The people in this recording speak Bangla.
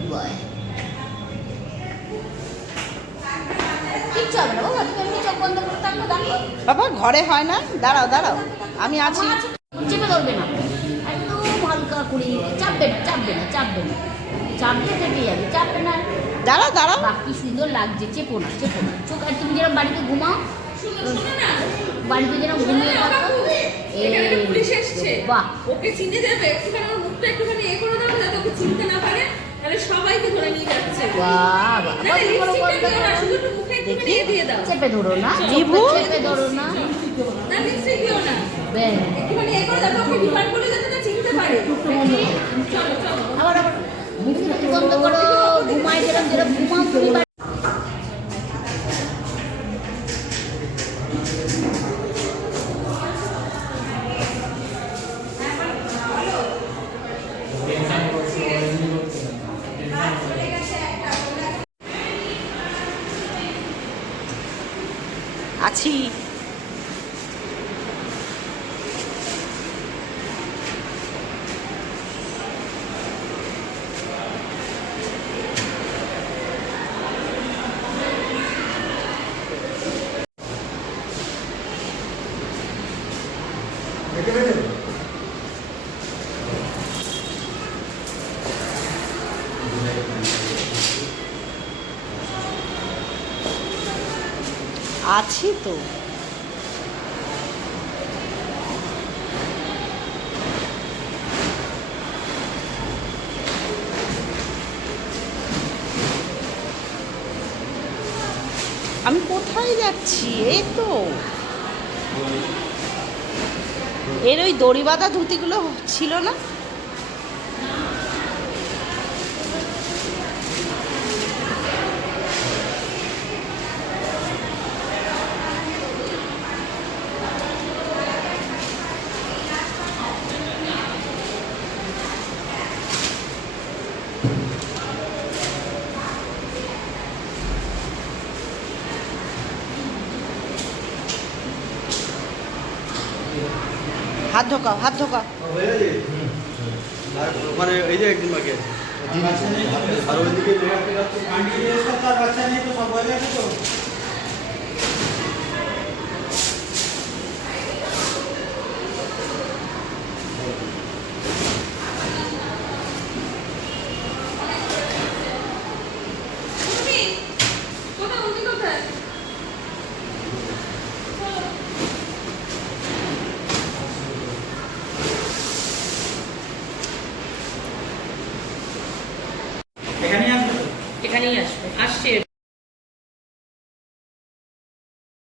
Good boy. কিচ্ছু হবে না বাবা, তুমি এমনি চোখ বন্ধ করে থাকো, দেখো বাবা ঘরে হয় না, দাঁড়াও দাঁড়াও, আমি আছি। চেপে ধরবে না, একদম হালকা করে, চাপবে না চাপবে না চাপবে না, চাপলে কেটে যাবে, চাপবে না। দাঁড়াও দাঁড়াও। বাহ কি সুন্দর লাগছে, চেপো না চেপো না চোখ। আর তুমি যেরকম বাড়িতে ঘুমাও, বাড়িতে যেরকম ঘুমিয়ে থাকো, পুলিশ এসছে, বাহ ওকে চিনে যাবে, একটুখানি ওর মুখটা একটুখানি এ করে দাও যাতে ওকে চিনতে না পারে, তাহলে সবাইকে ধরে নিয়ে যাচ্ছে। বাহ বাহ, না লিপস্টিকটা দিও না, শুধু একটু মুখে একটুখানি এ দিয়ে দাও। চেপে ধরো না, বিভু। চেপে ধরো না, না লিপস্টিক দিও না, বেশ। একটুখানি এ করে দাও, ওকে বিমান বলে যাতে না চিনতে পারে। চলো চলো আবার আবার মুখ বন্ধ করো, ঘুমায় যেরকম যেরকম ঘুমাও তুমি। আছি। আছি তো। আমি কোথায় যাচ্ছি? এই তো এর ওই দড়ি বাঁধা ধুতিগুলো ছিল না? হাত ঢোকাও, হাত ঢোকাও। ওখানে এই যে একদিন বাকি আছে আর ওইদিকে বাচ্চা নেই তো, সব হয়ে গেছে তো। কোথায় উনি কোথায়? এখানেই আসবে তো? এখানেই আসবে, আসছে।